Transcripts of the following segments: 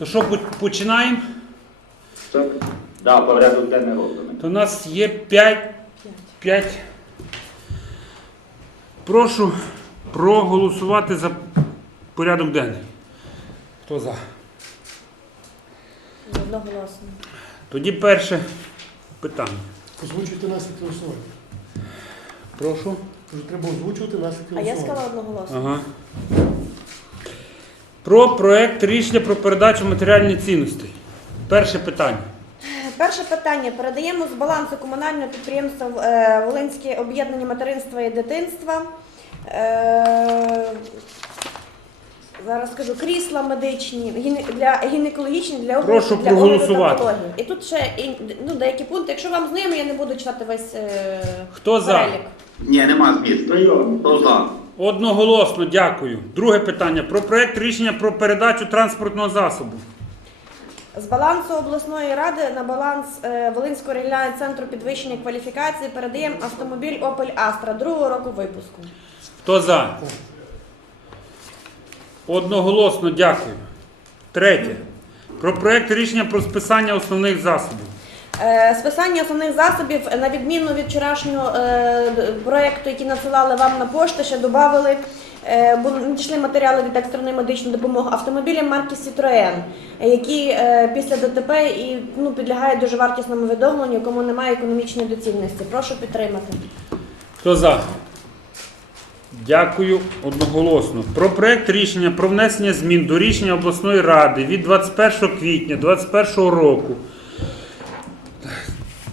То що, починаємо? Так, да, порядок денний розданий. То у нас є 5. 5. Прошу проголосувати за порядок денний. Хто за? Одноголосно. Тоді перше питання. Озвучуйте наслідки голосування. Прошу. Треба озвучувати наслідки А я голосування. сказала одноголосно. Ага. Про проект рішення про передачу матеріальних цінностей. Перше питання. Перше питання. Передаємо з балансу комунального підприємства е, Волинське об'єднання материнства і дитинства. Е, Зараз скажу крісла медичні, для гінекологічні, для огляду- Прошу для проголосувати. І тут ще ну, деякі пункти. Якщо вам знайомі, я не буду читати весь е, Хто за? Ні, нема змісту. Хто за? Одноголосно, дякую. Друге питання. Про проект рішення про передачу транспортного засобу. З балансу обласної ради на баланс е, Волинського регіонального центру підвищення кваліфікації передаємо автомобіль Opel Astra другого року випуску. Хто за? Одноголосно, дякую. Третє. Про проект рішення про списання основних засобів. Е, Списання основних засобів, на відміну від вчорашнього е, проекту, який надсилали вам на пошту, ще додали, е, надійшли матеріали від екстреної медичної допомоги автомобілі марки Citroën, які після ДТП і ну, підлягають дуже вартісному відновленню, якому немає економічної доцільності. Прошу підтримати. Хто за? Дякую одноголосно. Про проект рішення про внесення змін до рішення обласної ради від 21 квітня 2021 року.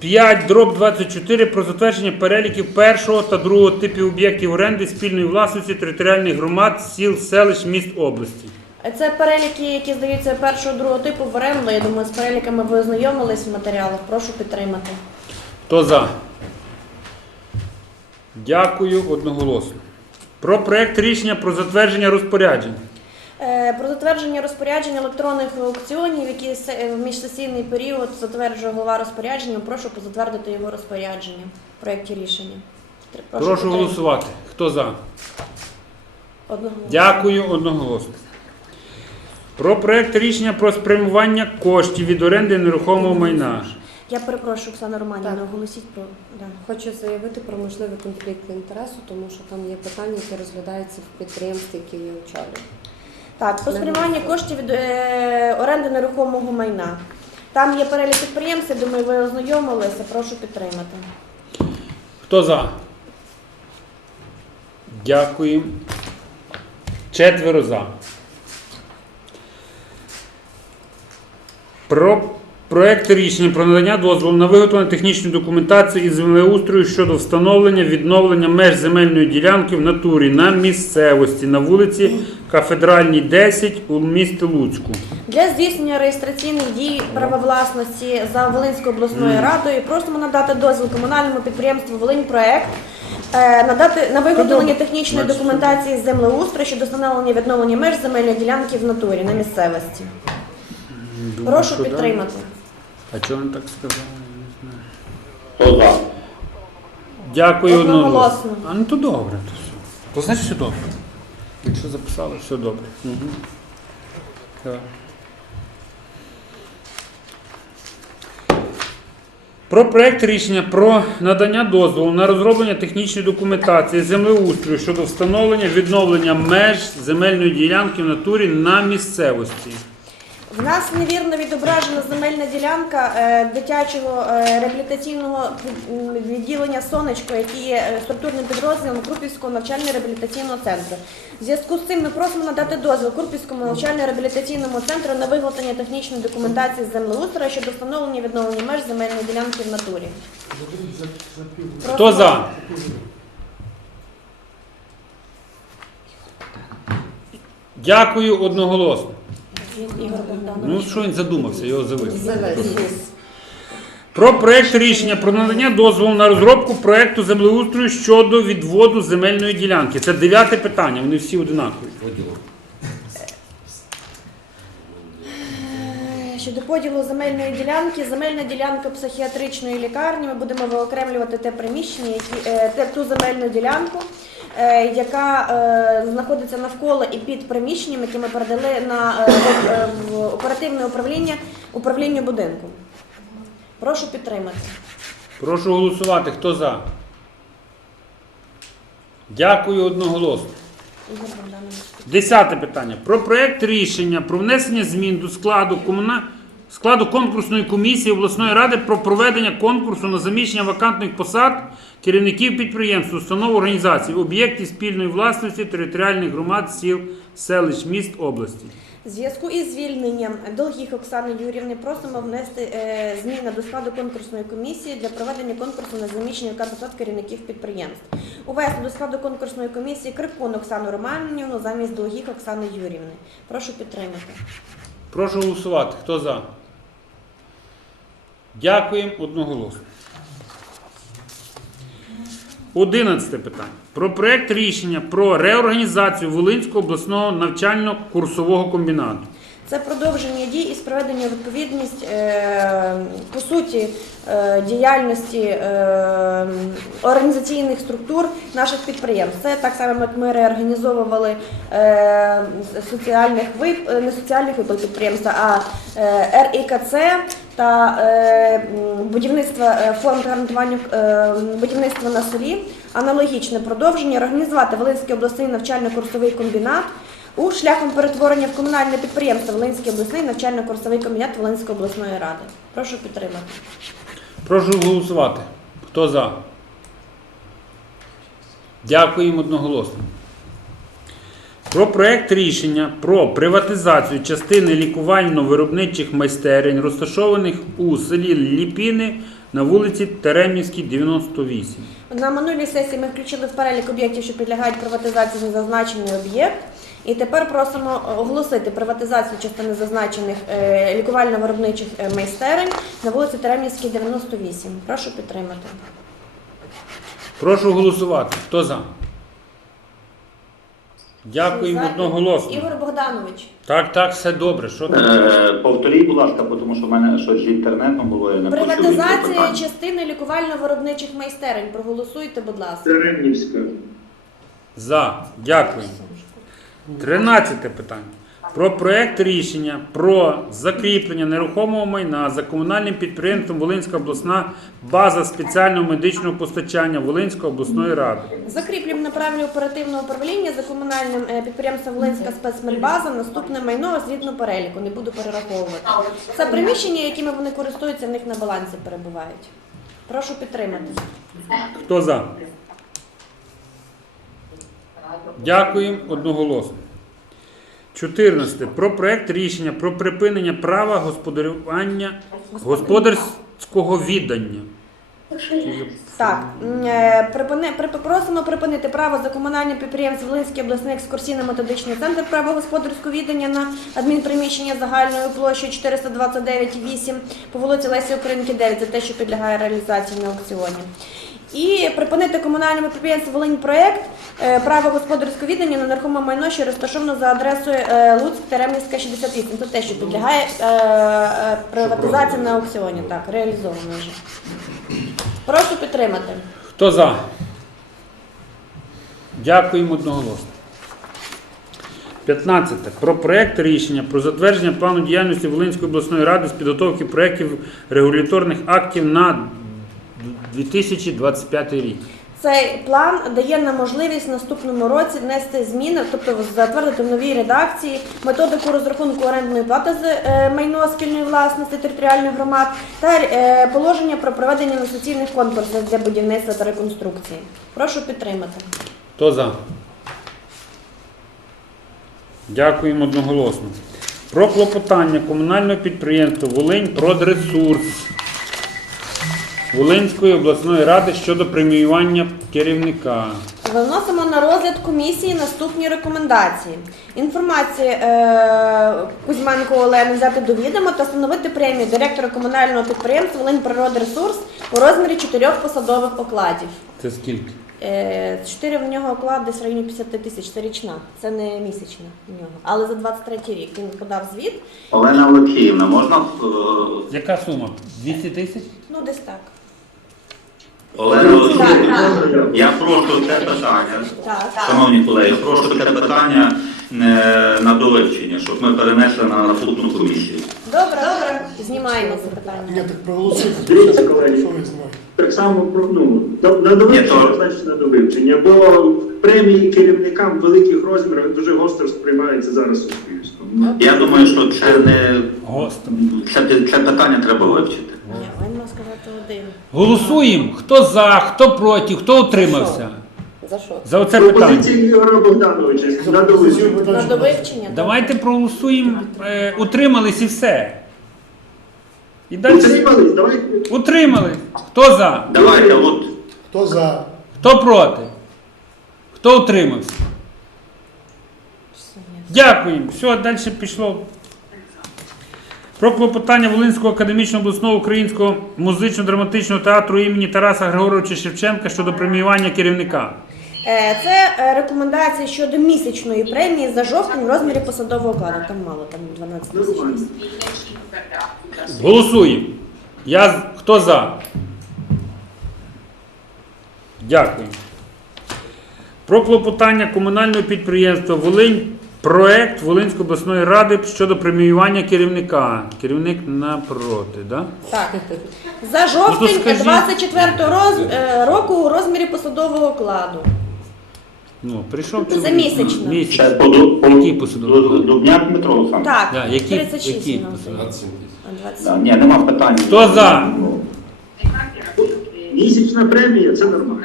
5 дроб 24 про затвердження переліків першого та другого типів об'єктів оренди спільної власності територіальних громад, сіл, селищ, міст області. Е, Це переліки, які здаються першого другого типу в оренду. Я думаю, з переліками ви ознайомились в матеріалах. Прошу підтримати. Хто за? Дякую одноголосно. Про проект рішення про затвердження розпоряджень. Е, Про затвердження розпоряджень електронних аукціонів, які е, в міжсесійний період затверджує голова розпорядження. Прошу затвердити його розпорядження в проєкті рішення. Тр- Прошу голосувати. Хто за? Одноголосно. Дякую одноголосно. Про проект рішення про спрямування коштів від оренди нерухомого майна. Я перепрошую, Оксана Романівна, оголосіть про да. Хочу заявити про можливий конфлікт інтересу, тому що там є питання, які розглядаються в підприємстві, яке я очолюю. Так, про спрямування коштів від е, оренди нерухомого майна. Там є перелік підприємств, думаю, ви ознайомилися. Прошу підтримати. Хто за? Дякую. Четверо за. Про проект рішення про надання дозволу на виготовлення технічної документації із землеустрою щодо встановлення відновлення меж земельної ділянки в натурі на місцевості на вулиці Кафедральній 10 у місті Луцьку. Для здійснення реєстраційних дій права власності за Волинською обласною радою просимо надати дозвіл комунальному підприємству Волиньпроект е, надати на виготовлення технічної документації з землеустрою щодо встановлення відновлення меж земельної ділянки в натурі на місцевості. Прошу підтримати. А чого він так сказав? Хто за? Дякую Одноголосно. одноголосно. А ну то добре, то все. То значить все добре. Якщо записали, все добре. Угу. Так. Про проект рішення про надання дозволу на розроблення технічної документації землеустрою щодо встановлення відновлення меж земельної ділянки в натурі на місцевості. В нас невірно відображена земельна ділянка е, дитячого е, реабілітаційного відділення Сонечко, який є е, структурним підрозділом Крупівського навчально-реабілітаційного центру. В зв'язку з цим ми просимо надати дозвіл Крупівському навчально-реабілітаційному центру на виготовлення технічної документації землеустрою щодо встановлення відновлення меж земельної ділянки в натурі. Хто за? Дякую одноголосно. Ігор Богданович. Ну що він задумався, його завис. Про проект рішення про надання дозволу на розробку проекту землеустрою щодо відводу земельної ділянки. Це дев'яте питання, вони всі одинакові. Е, Щодо поділу земельної ділянки, земельна ділянка психіатричної лікарні. Ми будемо виокремлювати те приміщення, які е, те ту земельну ділянку, яка е, знаходиться навколо і під приміщенням, яке ми передали на е, е, оперативне управління управлінню будинку. Прошу підтримати. Прошу голосувати. Хто за? Дякую одноголосно. Десяте питання. Про проект рішення про внесення змін до складу комуна... складу конкурсної комісії обласної ради про проведення конкурсу на заміщення вакантних посад керівників підприємств, установ організацій, об'єктів спільної власності територіальних громад, сіл, селищ, міст області. Зв'язку із звільненням Долгих Оксани Юрівни просимо внести е, зміни до складу конкурсної комісії для проведення конкурсу на заміщення посад керівників підприємств. Увести до складу конкурсної комісії Крикун Оксану Романівну замість Долгих Оксани Юрівни. Прошу підтримати. Прошу голосувати. Хто за? Дякуємо одноголосно. Одинадцяте питання. Про проект рішення про реорганізацію Волинського обласного навчально-курсового комбінату. Це продовження дій із проведення відповідність е, по суті е, діяльності е, організаційних структур наших підприємств. Це так само, як ми реорганізовували соціальних вип... не соціальних виплат підприємства, а РІКЦ та е, м, е, фонд гарантування е, будівництва на селі. Аналогічне продовження організувати Волинський обласний навчально-курсовий комбінат у шляхом перетворення в комунальне підприємство Волинський обласний навчально-курсовий комбінат Волинської обласної ради. Прошу підтримати. Прошу голосувати. Хто за? Дякуємо одноголосно. Про проект рішення про приватизацію частини лікувально-виробничих майстерень, розташованих у селі Ліпіни на вулиці Теремівській, 98. На минулій сесії ми включили в перелік об'єктів, що підлягають приватизації незазначений об'єкт. І тепер просимо оголосити приватизацію частини зазначених е, лікувально-виробничих е, майстерень на вулиці Теремівській, 98. Прошу підтримати. Прошу голосувати. Хто за? Дякуємо одноголосно. Ігор Богданович. Так, так, все добре. Що? Е, Повторіть, будь ласка, тому що в мене щось з інтернетом було, я не Приватизація частини лікувально-виробничих майстерень. Проголосуйте, будь ласка. Теренівська. За. Дякую. Тринадцяте питання. Про проект рішення про закріплення нерухомого майна за комунальним підприємством Волинська обласна база спеціального медичного постачання Волинської обласної ради. Закріплюємо на праві оперативного управління за комунальним е, підприємством Волинська спецмельбаза наступне майно згідно переліку. Не буду перераховувати. Це приміщення, якими вони користуються, в них на балансі перебувають. Прошу підтримати. Хто за? Дякуємо одноголосно. 14. Про проект рішення про припинення права господарювання господарського віддання. Так, е, припини, прип- просимо припинити право за комунальне підприємство Волинський обласний екскурсійно-методичний центр правогосподарського віддання на адмінприміщення загальною площею 429,8 по вулиці Лесі Українки 9, це те, що підлягає реалізації на аукціоні. І припинити комунальному підприємству Волиньпроект е, право господарського віддання на нерухоме майно, що розташовано за адресою е, Луцьк Теремівська 68. Це те, що підлягає е, приватизації на аукціоні. Так, реалізовано вже. Прошу підтримати. Хто за? Дякуємо одноголосно. 15. Про проект рішення про затвердження плану діяльності Волинської обласної ради з підготовки проєктів регуляторних актів на 2025 рік. Цей план дає нам можливість в наступному році внести зміни, тобто затвердити в новій редакції методику розрахунку орендної плати з е, майно спільної власності територіальних громад та е, положення про проведення інвестиційних конкурсів для будівництва та реконструкції. Прошу підтримати. Хто за? Дякуємо одноголосно. Про клопотання комунального підприємства Волинь Продресурс Волинської обласної ради щодо преміювання керівника. Виносимо на розгляд комісії наступні рекомендації. Інформацію е, Кузьменко Олени взяти до відома та встановити премію директора комунального підприємства Волинь Природресурс у розмірі чотирьох посадових окладів. Це скільки? Е, Чотири в нього оклад десь в районі 50 тисяч, це річна, це не місячна в нього. Але за 23 рік він подав звіт. Олена Олексіївна, можна е, Яка сума? 200 тисяч? Ну, десь так. Олена Олексійовна, я прошу це питання, Так. шановні колеги, прошу це питання е, на довивчення, щоб ми перенесли на наступну комісію. Добре, добре. Знімаємо це питання. так проголосуйте. Дивіться, колеги. Так само про ну на довивчення, значить на довивчення, бо премії керівникам в великих розмірах дуже гостро сприймаються зараз суспільством. Я думаю, що це не Гостро. це, це питання треба вивчити. Ні, маємо сказати один. Голосуємо. Хто за, хто проти, хто утримався. За що? За оце питання. Пропозиції Ігоря Богдановича на Пропозицію На довивчення. Давайте проголосуємо. Е, утримались і все. І далі. Утримались, давайте. Утримались. Хто за? Давайте, от Хто за? Хто проти? Хто утримався? Дякуємо. Все, далі пішло. Про клопотання Волинського академічного обласного українського музично-драматичного театру імені Тараса Григоровича Шевченка щодо преміювання керівника. Е, Це е, рекомендації щодо місячної премії за жовтень в розмірі посадового окладу. Там мало, там 12 тисяч. Голосуємо. Я хто за? Дякую. Про клопотання комунального підприємства Волинь проект Волинської обласної ради щодо преміювання керівника. Керівник напроти, да? Так. За Ну, жовтень то скажіть. 24 роз, е, року у розмірі посадового окладу. Ну, прийшов За чоловік. місячно. Місяць. ще по, ду- по Який посадовий оклад? Дубняк Дмитро Олександрович. Так, Да, які- 36 які. А, Да, Ні, нема питань. Хто за? Ну, Місячна премія це нормально.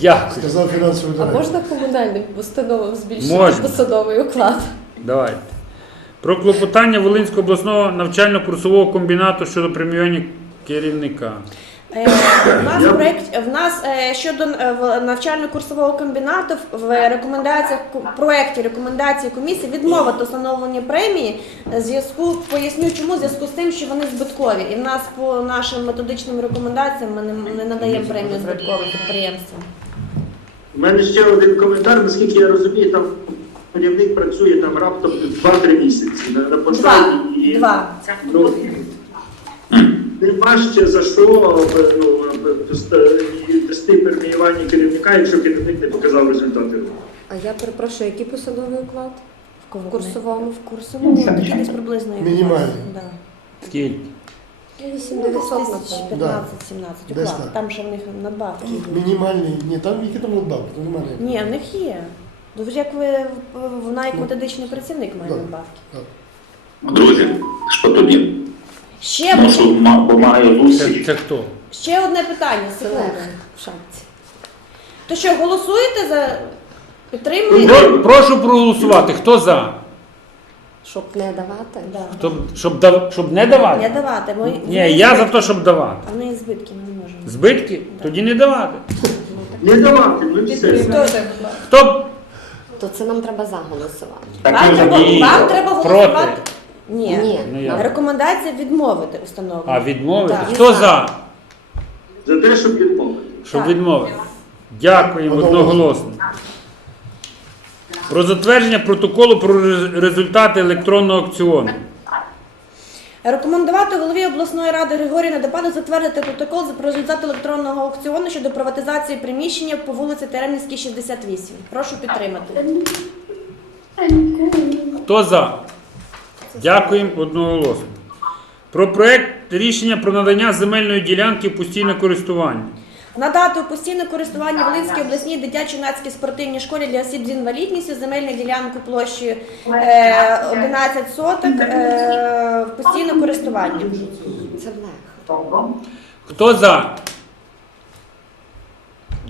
Дякую. Сказав фінансовий А директор. можна комунальним установам збільшити Можна. посадовий оклад? Давайте. Про клопотання Волинського обласного навчально-курсового комбінату щодо преміювання керівника. Е, В нас в проект в нас е, щодо е, в- навчально-курсового комбінату в- рекомендаціях ку- проекті рекомендації комісії відмовити встановлення премії е, зв'язку. Поясню, чому в зв'язку з тим, що вони збиткові, і в нас по нашим методичним рекомендаціям ми не, не надаємо премію збитковим підприємствам. У мене ще один коментар, наскільки я розумію, там керівник працює там раптом 2-3 місяці на, на Два. посаді. і, Два. Ну, нема ще за що ну, ст- вести преміювання керівника, якщо керівник не показав результати. А я перепрошую, який посадовий оклад? В курсовому? В курсовому такі десь приблизно. як Мінімальний. Да. Скільки? Ну, 8900, напевно. 15-17 Десь уклад. так. Там ще в них надбавки. йдуть. Мінімальний. Ні, там які там надбавки, то немає. Ні, в них є. Дуже як ви в- вона як методичний працівник має Так. надбавки. Друзі, що тоді? Ще, Можу, ма- бо маю Це, це хто? ще одне питання, Це в шапці. То що, голосуєте за підтримуєте? Про- прошу проголосувати. Хто за? Щоб не давати? Да. Хто, щоб, дав, щоб не Не давати? давати. Ми, Ні, я за те, щоб давати. А неї збитки ми не можемо. Збитки? Тоді не давати. Не давати, ну і все. Хто? Хто То це нам треба заголосувати. Вам треба, Ні. вам треба Проти. голосувати. Ні. Ні. Ну, я. Рекомендація відмовити установу. А відмовити? Так. Хто за? За те, щоб відмовити. Щоб Так. відмовити. Дякуємо одноголосно. Про затвердження протоколу про результати електронного аукціону. Рекомендувати голові обласної ради Григорію Недопаду затвердити протокол про результат електронного аукціону щодо приватизації приміщення по вулиці Теремівській, 68. Прошу підтримати. Хто за? Дякуємо одноголосно. Про проект рішення про надання земельної ділянки в постійне користування. Надати у постійне користування Волинській обласній дитячо-юнацькій спортивній школі для осіб з інвалідністю земельну ділянку площею е, 11 соток е, в постійне користування. Це. Хто за?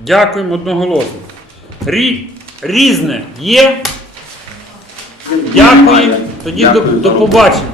Дякуємо одноголосно. Рі... Різне є. Дякуємо. Тоді до, до побачення.